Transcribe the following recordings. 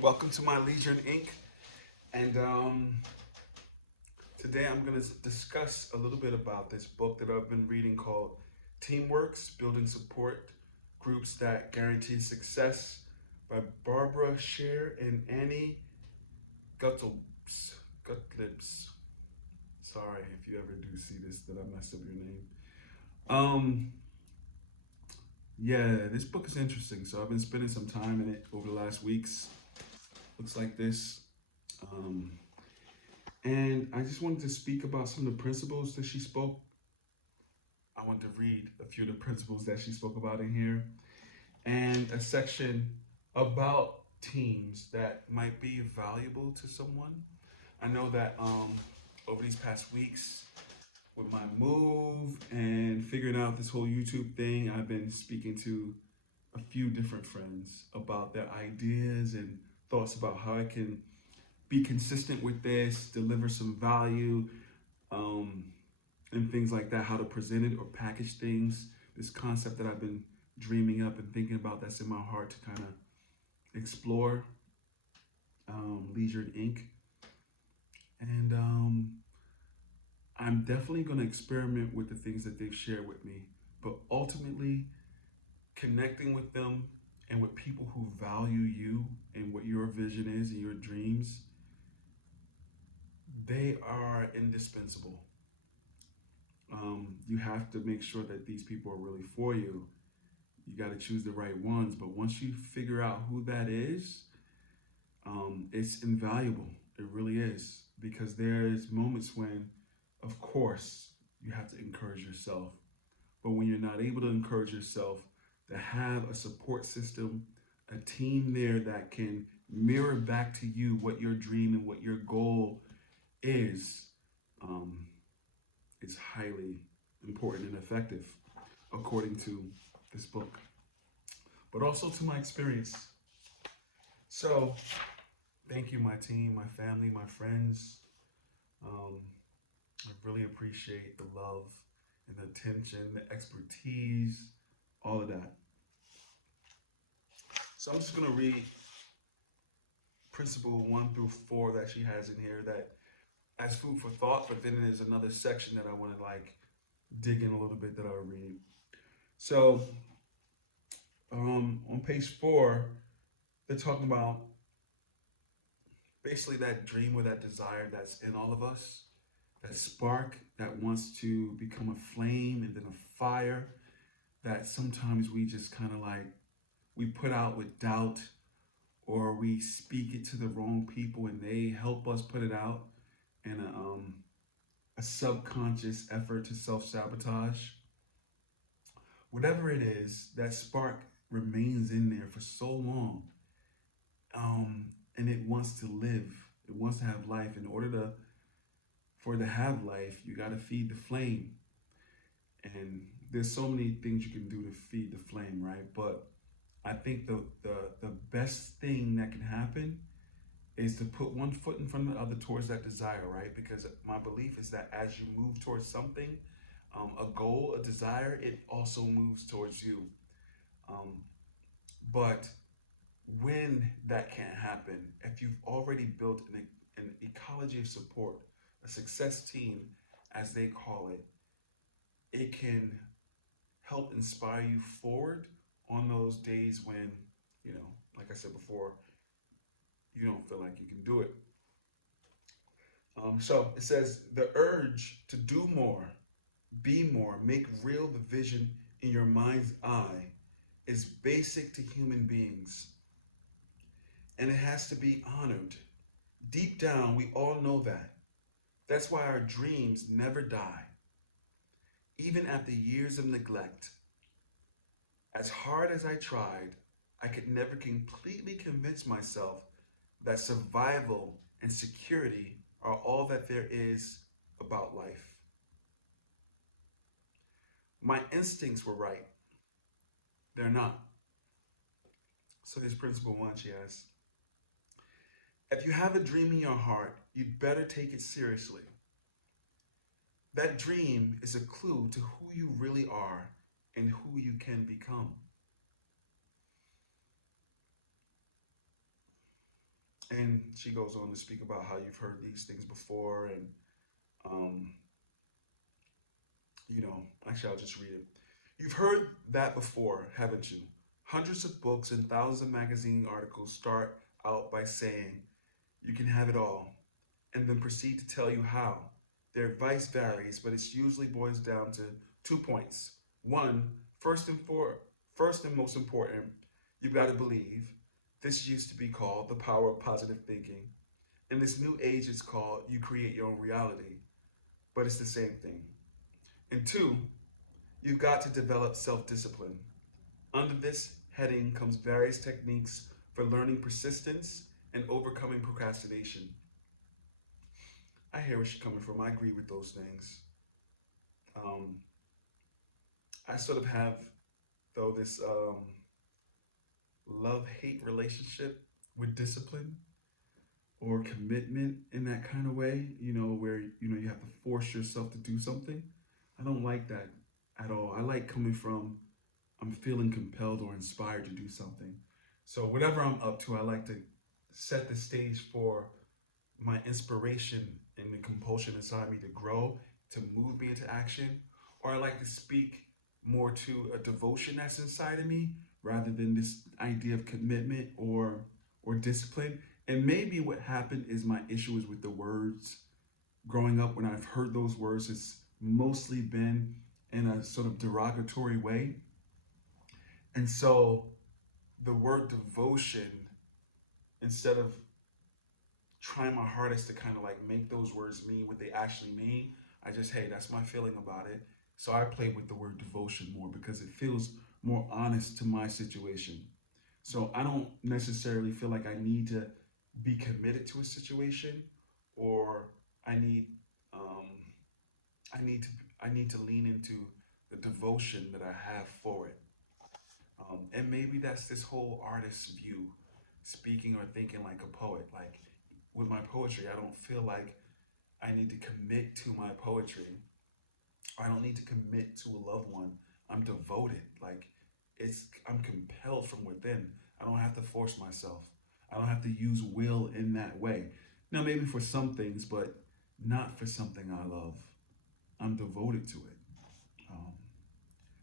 Welcome to my Leisure and Ink. And today I'm going to discuss a little bit about this book that I've been reading called Teamworks Building Support Groups That Guarantee Success by Barbara Sher and Annie Gottliebs. Gottliebs. Sorry if you ever do see this that I messed up your name. Um, yeah, this book is interesting. So I've been spending some time in it over the last weeks. Looks like this. Um, And I just wanted to speak about some of the principles that she spoke. I want to read a few of the principles that she spoke about in here and a section about teams that might be valuable to someone. I know that over these past weeks, with my move and figuring out this whole YouTube thing, I've been speaking to a few different friends about their ideas and thoughts about how I can be consistent with this, deliver some value, um, and things like that, how to present it or package things. This concept that I've been dreaming up and thinking about that's in my heart to kind of explore Leisure and Ink. And I'm definitely going to experiment with the things that they've shared with me, but ultimately connecting with them and with people who value you and what your vision is and your dreams, they are indispensable. You have to make sure that these people are really for you. You got to choose the right ones. But once you figure out who that is, it's invaluable. It really is. Because there's moments when, of course, you have to encourage yourself. But when you're not able to encourage yourself, to have a support system, a team there that can mirror back to you what your dream and what your goal is, um, is highly important and effective, according to this book, but also to my experience. So, thank you, my team, my family, my friends. Um, I really appreciate the love and the attention, the expertise, all of that. So, I'm just going to read principle 1 through 4 that she has in here that as food for thought, but then there's another section that I want to like dig in a little bit that I'll read. So, on page 4, they're talking about basically that dream or that desire that's in all of us, that spark that wants to become a flame and then a fire that sometimes we just kind of like we put out with doubt or we speak it to the wrong people and they help us put it out in a subconscious effort to self-sabotage. Whatever it is, that spark remains in there for so long, and it wants to live. It wants to have life. In order to for it to have life, you got to feed the flame. And there's so many things you can do to feed the flame, right? But I think the best thing that can happen is to put one foot in front of the other towards that desire, right? Because my belief is that as you move towards something, a goal, a desire, it also moves towards you. Um, but when that can't happen, if you've already built an ecology of support, a success team, as they call it, it can help inspire you forward on those days when, you know, like I said before, you don't feel like you can do it. So it says the urge to do more, be more, make real the vision in your mind's eye is basic to human beings and it has to be honored. Deep down, we all know that. That's why our dreams never die, even after years of neglect. As hard as I tried, I could never completely convince myself that survival and security are all that there is about life. My instincts were right. They're not. So here's principle 1, she asks. If you have a dream in your heart, you'd better take it seriously. That dream is a clue to who you really are and who you can become. And she goes on to speak about how you've heard these things before. And, um, actually, I'll just read it. You've heard that before, haven't you? Hundreds of books and thousands of magazine articles start out by saying, you can have it all, and then proceed to tell you how. Their advice varies, but it usually boils down to 2 points. One, first and most important, you've got to believe. This used to be called the power of positive thinking. In this new age, it's called you create your own reality, but it's the same thing. And two, you've got to develop self discipline. Under this heading comes various techniques for learning persistence and overcoming procrastination. I hear where she's coming from. I agree with those things. Um, I sort of have, though, this love hate relationship with discipline or commitment in that kind of way, where, you have to force yourself to do something. I don't like that at all. I like coming from, I'm feeling compelled or inspired to do something. So, whatever I'm up to, I like to set the stage for my inspiration and the compulsion inside me to grow, to move me into action, or I like to speak more to a devotion that's inside of me rather than this idea of commitment or discipline. And maybe what happened is my issue is with the words. Growing up, when I've heard those words, it's mostly been in a sort of derogatory way. And so the word devotion, instead of trying my hardest to kind of like make those words mean what they actually mean. I just, hey, that's my feeling about it. So I play with the word devotion more because it feels more honest to my situation. So I don't necessarily feel like I need to be committed to a situation, or I need um, I need to I need to lean into the devotion that I have for it. And maybe that's this whole artist's view, speaking or thinking like a poet. Like with my poetry, I don't feel like I need to commit to my poetry. I don't need to commit to a loved one. I'm devoted. Like I'm compelled from within. I don't have to force myself. I don't have to use will in that way. Now, maybe for some things, but not for something I love. I'm devoted to it. Um,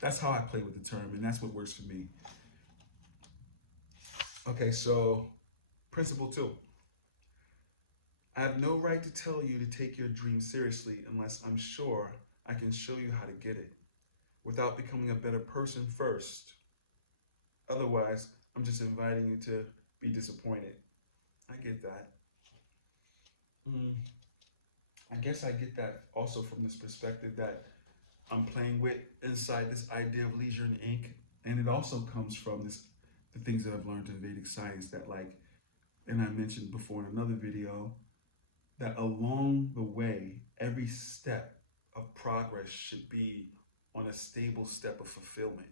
that's how I play with the term, and that's what works for me. Okay, so principle two. I have no right to tell you to take your dream seriously unless I'm sure I can show you how to get it without becoming a better person first. Otherwise, I'm just inviting you to be disappointed. I get that. Mm, I guess I get that also from this perspective that I'm playing with inside this idea of leisure and ink. And it also comes from the things that I've learned in Vedic science that, like, and I mentioned before in another video, that along the way, every step of progress should be on a stable step of fulfillment.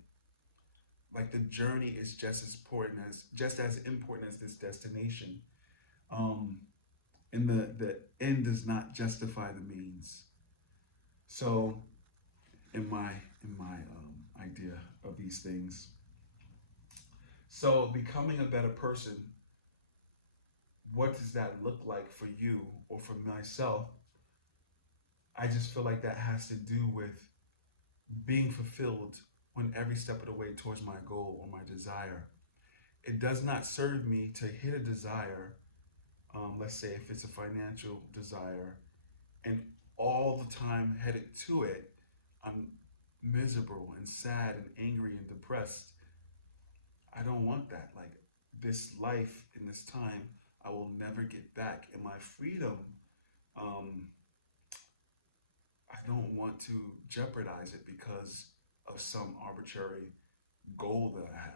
Like the journey is just as important as this destination. Um, and the end does not justify the means. So in my idea of these things, so becoming a better person, what does that look like for you or for myself? I just feel like that has to do with being fulfilled on every step of the way towards my goal or my desire. It does not serve me to hit a desire, let's say if it's a financial desire, and all the time headed to it, I'm miserable and sad and angry and depressed. I don't want that. Like this life in this time, I will never get back. And my freedom, um, I don't want to jeopardize it because of some arbitrary goal that I have.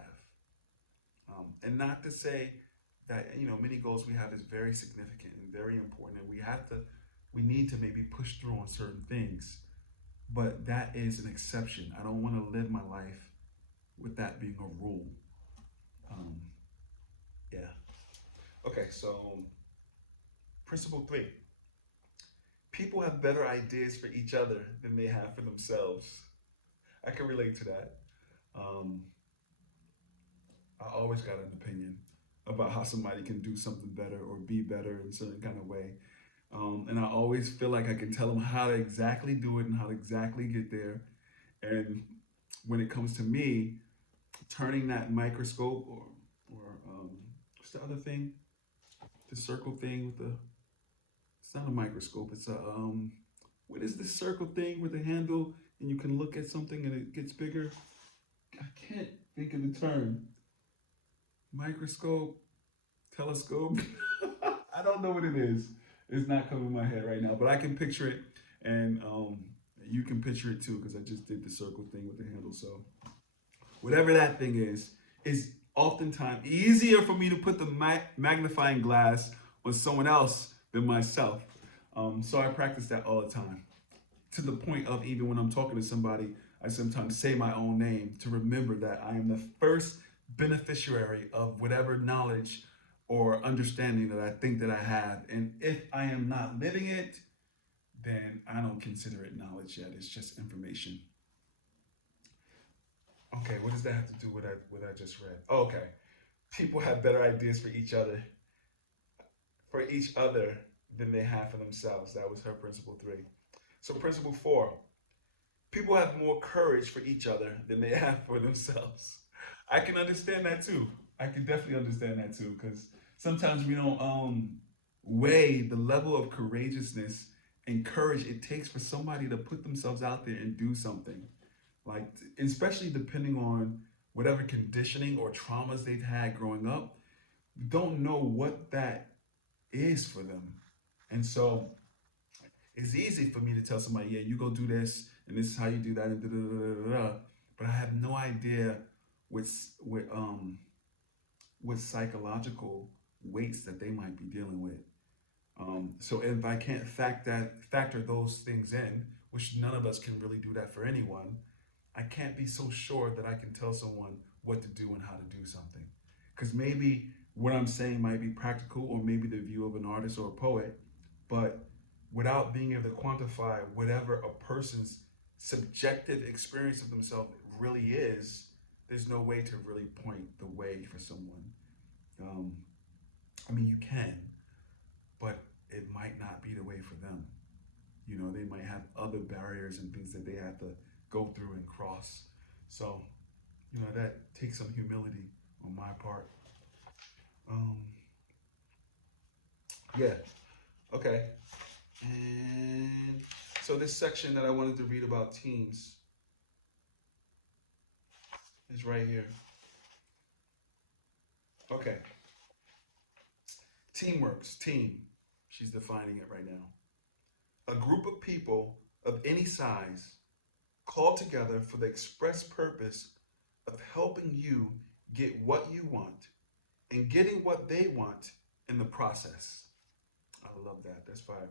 And not to say that many goals we have is very significant and very important, and we need to maybe push through on certain things, but that is an exception. I don't want to live my life with that being a rule. Um, yeah. Okay, so principle three: people have better ideas for each other than they have for themselves. I can relate to that. Um, I always got an opinion about how somebody can do something better or be better in a certain kind of way. And I always feel like I can tell them how to exactly do it and how to exactly get there. And when it comes to me, turning that microscope or what's the other thing? The circle thing with the, it's not a microscope. It's a what is this circle thing with the handle and you can look at something and it gets bigger? I can't think of the term. Microscope, telescope. I don't know what it is. It's not coming in my head right now, but I can picture it, and you can picture it too because I just did the circle thing with the handle. So whatever that thing is oftentimes easier for me to put the magnifying glass on someone else than myself. So I practice that all the time, to the point of even when I'm talking to somebody, I sometimes say my own name to remember that I am the first beneficiary of whatever knowledge or understanding that I think that I have. And if I am not living it, then I don't consider it knowledge yet. It's just information. Okay, what does that have to do with what I just read? Oh, okay. People have better ideas for each other than they have for themselves. That was her principle 3. So principle 4, people have more courage for each other than they have for themselves. I can understand that too. I can definitely understand that too, because sometimes we don't weigh the level of courageousness and courage it takes for somebody to put themselves out there and do something. Like, especially depending on whatever conditioning or traumas they've had growing up, you don't know what that is for them. And so it's easy for me to tell somebody, yeah, you go do this, and this is how you do that, and da da da da da. But I have no idea with with psychological weights that they might be dealing with. So if I can't factor those things in, which none of us can really do that for anyone, I can't be so sure that I can tell someone what to do and how to do something. Because maybe what I'm saying might be practical, or maybe the view of an artist or a poet, but without being able to quantify whatever a person's subjective experience of themselves really is, there's no way to really point the way for someone. Um, I mean, you can, but it might not be the way for them. You know, they might have other barriers and things that they have to go through and cross. So, you know, that takes some humility on my part. Um, yeah, okay. And so this section that I wanted to read about teams is right here. Okay. Teamworks, team. She's defining it right now. A group of people of any size called together for the express purpose of helping you get what you want and getting what they want in the process. I love that. That's fire.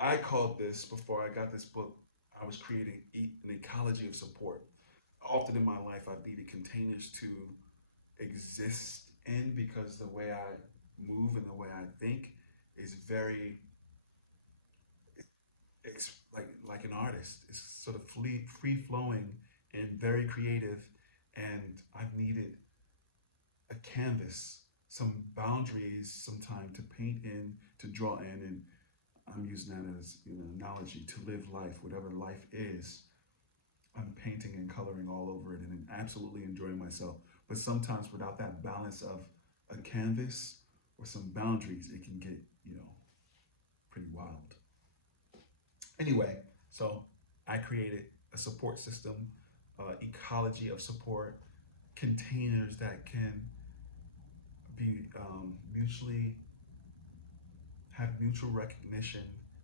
I called this, before I got this book, I was creating an ecology of support. Often in my life, I've needed containers to exist in, because the way I move and the way I think is very, like an artist. It's sort of free flowing and very creative, and I've needed a canvas, some boundaries, some time to paint in, to draw in, and I'm using that as an analogy to live life, whatever life is. I'm painting and coloring all over it and absolutely enjoying myself. But sometimes without that balance of a canvas or some boundaries, it can get, pretty wild. Anyway, so I created a support system, ecology of support, containers that can be mutually have mutual recognition,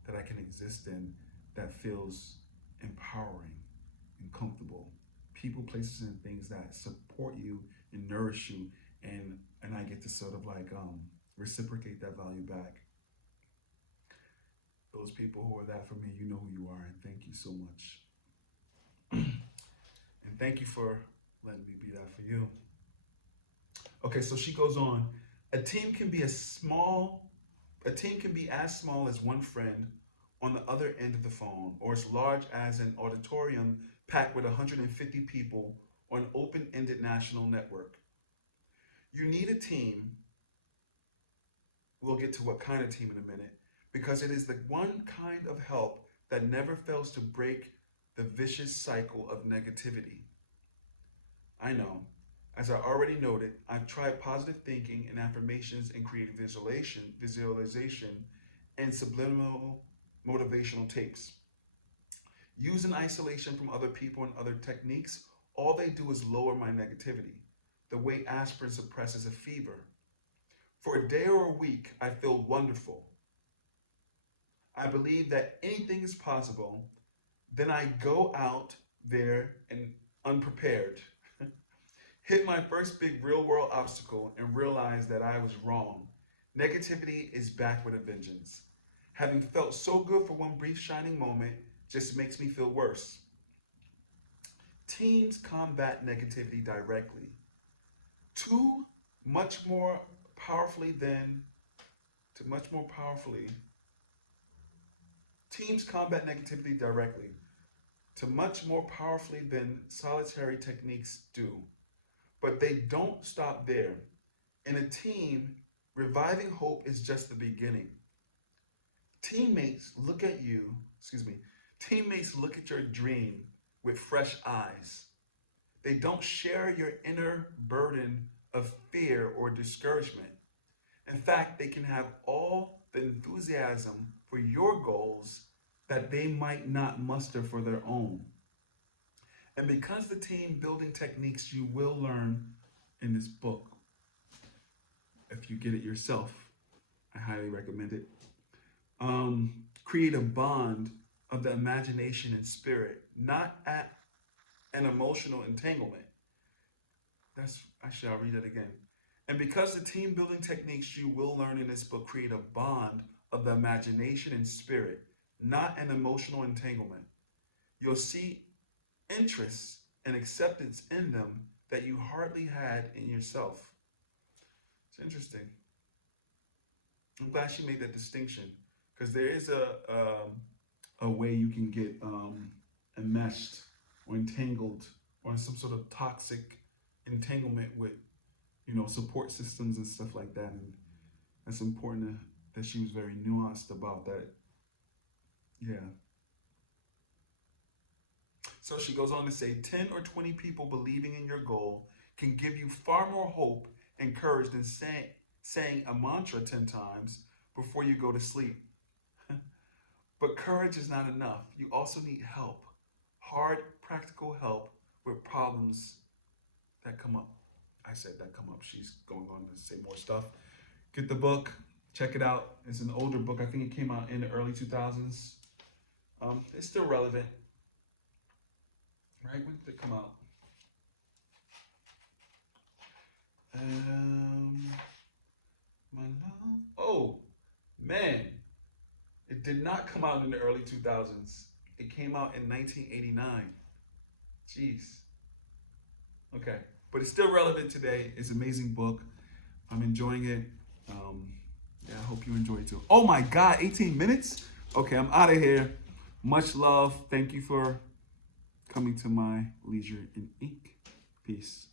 that I can exist in, that feels empowering and comfortable. People, places, and things that support you and nourish you, and I get to sort of like reciprocate that value back. Those people who are that for me, you know who you are, and thank you so much. And thank you for letting me be that for you. Okay, so she goes on. A team can be a team can be as small as one friend on the other end of the phone, or as large as an auditorium packed with 150 people on an open-ended national network. You need a team. We'll get to what kind of team in a minute, because it is the one kind of help that never fails to break the vicious cycle of negativity. I know, as I already noted, I've tried positive thinking and affirmations and creative visualization, and subliminal motivational tapes. Used in isolation from other people and other techniques, all they do is lower my negativity, the way aspirin suppresses a fever. For a day or a week, I feel wonderful. I believe that anything is possible. Then I go out there and unprepared, hit my first big real world obstacle, and realize that I was wrong. Negativity is back with a vengeance. Having felt so good for one brief shining moment just makes me feel worse. Teams combat negativity directly. Too much more powerfully than to much more powerfully. Teams combat negativity directly to much more powerfully than solitary techniques do. But they don't stop there. In a team, reviving hope is just the beginning. Teammates look at you, excuse me, teammates look at your dream with fresh eyes. They don't share your inner burden of fear or discouragement. In fact, they can have all the enthusiasm for your goals that they might not muster for their own. And because the team building techniques you will learn in this book, if you get it yourself, I highly recommend it. Create a bond of the imagination and spirit, not at an emotional entanglement. I'll read that again. And because the team building techniques you will learn in this book create a bond of the imagination and spirit, not an emotional entanglement, you'll see interest and acceptance in them that you hardly had in yourself. It's interesting. I'm glad she made that distinction, because there is a way you can get enmeshed or entangled or in some sort of toxic entanglement with, support systems and stuff like that. And that's important that she was very nuanced about that. Yeah. So she goes on to say 10 or 20 people believing in your goal can give you far more hope and courage than saying a mantra 10 times before you go to sleep. But courage is not enough. You also need help. Hard, practical help with problems that come up. I said that come up. She's going on to say more stuff. Get the book. Check it out. It's an older book. I think it came out in the early 2000s. It's still relevant. Right? When did it come out? My love. Oh, man. It did not come out in the early 2000s. It came out in 1989. Jeez. Okay. But it's still relevant today. It's an amazing book. I'm enjoying it. Yeah, I hope you enjoy it too. Oh my God, 18 minutes? Okay, I'm out of here. Much love. Thank you for coming to my Leisure in Ink. Peace.